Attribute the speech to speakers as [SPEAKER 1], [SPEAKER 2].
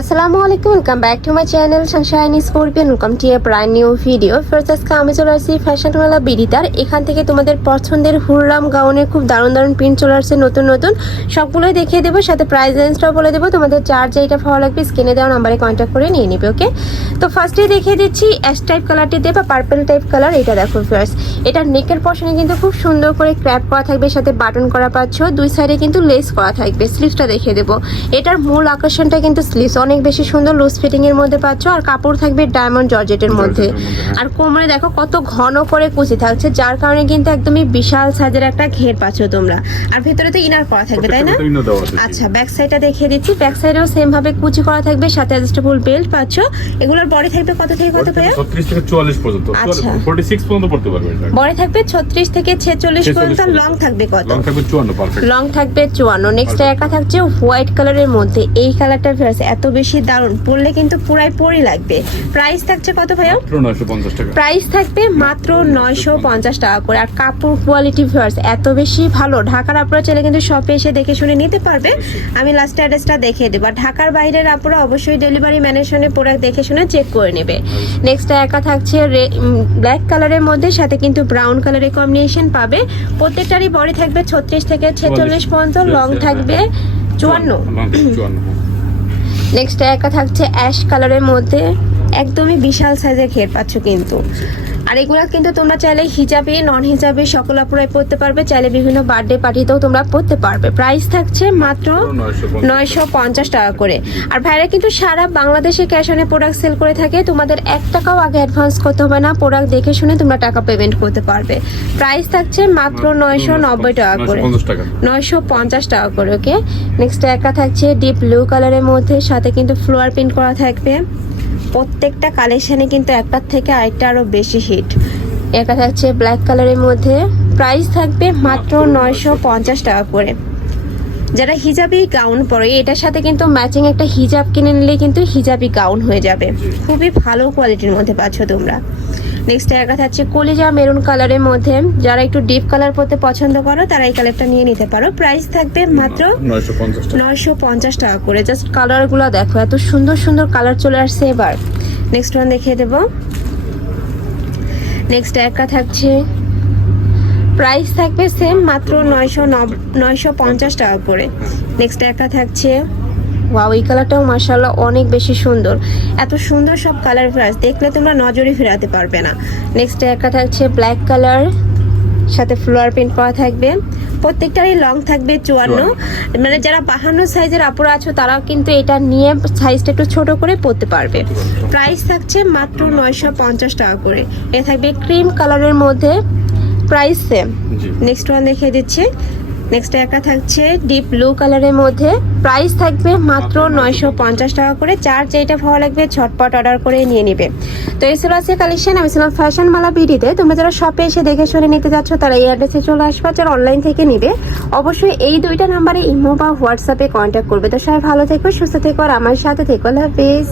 [SPEAKER 1] আসসালামু আলাইকুম welcome back to my channel sunshine scorpion welcome to a brand new video first আজকে আমি চলে আসছি ফ্যাশনওয়ালা বিডিতার এখান থেকে তোমাদের পছন্দের হুররাম গাউনের খুব দারুণ দারুণ প্রিন্ট চলে আসছে নতুন নতুন। সবগুলোই দেখিয়ে দেবো, সাথে প্রাইস রেঞ্জটাও বলে দেবো। তোমাদের চার যেটা ভালো লাগবে স্ক্রিনে দেওয়া নাম্বারে কন্ট্যাক্ট করে নিয়ে নেবে ওকে তো ফার্স্টে দেখিয়ে দিচ্ছি অ্যাশ টাইপ কালারটিতে বা পার্পেল টাইপ কালার এটা দেখো ফার্স্ট এটা নেকের পশনে কিন্তু খুব সুন্দর করে ক্র্যাপ করা থাকবে, সাথে বাটন করা পাচ্ছ। দুই সাইডে কিন্তু লেস করা থাকবে স্লিভসটা দেখিয়ে দেবো। এটার মূল আকর্ষণটা কিন্তু স্লিভস অনেক বেশি সুন্দর লুজ ফিটিং এর মধ্যে পাচ্ছ আর কাপড় থাকবে ডায়মন্ড জর্জেটের মধ্যে। আর কোমরে দেখো কত ঘন করে কুচি থাকছে যার কারণে কিন্তু একদমই বিশাল সাইজের একটা ঘের পাচ্ছ তোমরা। আর ভিতরে তো ইনার করা থাকবে তাই না। আচ্ছা ব্যাক সাইডটা দেখিয়ে দিচ্ছি। ব্যাক সাইডেও সেম ভাবে কুচি করা থাকবে সাথে অ্যাডজাস্টেবল বেল্ট পাচ্ছ। এগুলোর বডি থাকবে কত থেকে কত ভাইয়া?
[SPEAKER 2] 36 থেকে 44 পর্যন্ত।
[SPEAKER 1] আচ্ছা।
[SPEAKER 2] 46 পর্যন্ত পড়তে পারবে
[SPEAKER 1] বডি থাকবে ছত্রিশ থেকে ছেচল্লিশ
[SPEAKER 2] 46
[SPEAKER 1] পর্যন্ত
[SPEAKER 2] পর্যন্ত।
[SPEAKER 1] লং থাকবে কত?
[SPEAKER 2] লং থাকবে 54 পারফেক্ট
[SPEAKER 1] লং থাকবে চুয়ান্ন। নেক্সট একা থাকছে হোয়াইট কালারের মধ্যে। এই কালারটা এত বেশি দারুণ। পরলে কিন্তু পুরাই পরি লাগবে। প্রাইস থাকছে কত ভাইয়া?
[SPEAKER 2] মাত্র 950 টাকা।
[SPEAKER 1] প্রাইস থাকবে মাত্র নয়শো পঞ্চাশ টাকা করে। আর কাপড় কোয়ালিটি ভিউয়ার্স এত বেশি ভালো। ঢাকার আপনারা চাইলে কিন্তু শপে এসে দেখে শুনে নিতে পারবে। আমি লাস্ট অ্যাড্রেসটা দেখিয়ে দেবো। আর ঢাকার বাইরের আপনারা অবশ্যই ডেলিভারি ম্যানের সঙ্গে প্রোডাক্ট দেখে শুনে চেক করে নেবে। নেক্সট একা থাকছে ব্ল্যাক কালারের মধ্যে সাথে কিন্তু ব্রাউন কালারের কম্বিনেশন পাবে। প্রত্যেকটারই বডি থাকবে ছত্রিশ থেকে ছেচল্লিশ পর্যন্ত লং থাকবে চুয়ান্ন।
[SPEAKER 2] লং থাকবে 54
[SPEAKER 1] নেক্সট একা থাকছে অ্যাশ কালারের মধ্যে। একদমই বিশাল সাইজের ঘের পাচ্ছ কিন্তু। আর এগুলা কিন্তু তোমরা চাইলে হিজাবে নন হিজাবে সকল আপুরাই পড়তে পারবে। চাইলে বিভিন্ন বার্থডে পার্টিতেও তোমরা পড়তে পারবে। প্রাইস থাকছে মাত্র নয়শো পঞ্চাশ টাকা। করে। আর ভাইরা কিন্তু সারা বাংলাদেশে ক্যাশ অনে প্রোডাক্ট সেল করে থাকে। তোমাদের এক টাকাও আগে অ্যাডভান্স করতে হবে না। প্রোডাক্ট দেখে শুনে তোমরা টাকা পেমেন্ট করতে পারবে। প্রাইস থাকছে মাত্র নয়শো নব্বই টাকা করে। নয়শো পঞ্চাশ টাকা। করে ওকে নেক্সট একা থাকছে ডিপ ব্লু কালারের মধ্যে। সাথে কিন্তু ফ্লোয়ার প্রিন্ট করা থাকবে। প্রত্যেকটা কালেকশানে কিন্তু একটার থেকে আরেকটা আরও বেশি হিট এটা থাকছে ব্ল্যাক কালারের মধ্যে। প্রাইস থাকবে মাত্র নয়শো পঞ্চাশ টাকা করে। যারা হিজাবি গাউন পরে এটার সাথে কিন্তু ম্যাচিং একটা হিজাব কিনে নিলে কিন্তু হিজাবি গাউন হয়ে যাবে। খুবই ভালো কোয়ালিটির মধ্যে পাচ্ছ তোমরা। নেক্সট একা থাকছে কলিজা মেরুন কালারের মধ্যে। যারা একটু ডিপ কালার পরতে পছন্দ করো তারা এই কালারটা নিয়ে নিতে পারো। প্রাইস থাকবে মাত্র
[SPEAKER 2] 950
[SPEAKER 1] নয়শো পঞ্চাশ টাকা। করে। জাস্ট কালারগুলো দেখো এত সুন্দর সুন্দর কালার চলে আসছে এবার। নেক্সট ওয়ান দেখিয়ে দেবো। নেক্সট একা থাকছে প্রাইস থাকবে সেম মাত্র নয়শো নয়শো পঞ্চাশ টাকা করে। নেক্সট একা থাকছে ওয়াও এই কালারটাও মাসাল্লাহ অনেক বেশি সুন্দর। এত সুন্দর সব কালার প্রাইস দেখলে তোমরা নজরে ফেরাতে পারবে না। নেক্সট একা থাকছে ব্ল্যাক কালার সাথে ফ্লোয়ার প্রিন্ট করা থাকবে। প্রত্যেকটারই লং থাকবে চুয়ান্ন। মানে যারা বাহান্ন সাইজের আপুরা আছো তারাও কিন্তু এটা নিয়ে সাইজটা একটু ছোট করে পরতে পারবে। প্রাইস থাকছে মাত্র নয়শো পঞ্চাশ টাকা করে। এ থাকবে ক্রিম কালারের মধ্যে। প্রাইস সেম নেক্সট ওয়ান দেখিয়ে দিচ্ছি। নেক্সট একটা থাকছে ডিপ ব্লু কালারের মধ্যে। প্রাইস থাকবে মাত্র নয়শো পঞ্চাশ টাকা করে। চার যেটা ভালো লাগবে ঝটপট অর্ডার করে নিয়ে নিবে। তো এই ছিল আজকে কালেকশন আমি ছিলাম ফ্যাশন মালা বিডিতে। তোমরা যারা শপে এসে দেখে শুনে নিতে যাচ্ছ তারা এই অ্যাড্রেসে চলে আসবে যারা অনলাইন থেকে নিবে অবশ্যই এই দুইটা নাম্বারে ইমো বা হোয়াটসঅ্যাপে কন্ট্যাক্ট করবে। তো সবাই ভালো থেকো সুস্থ থেকো আর আমার সাথে থেকো। হাফিজ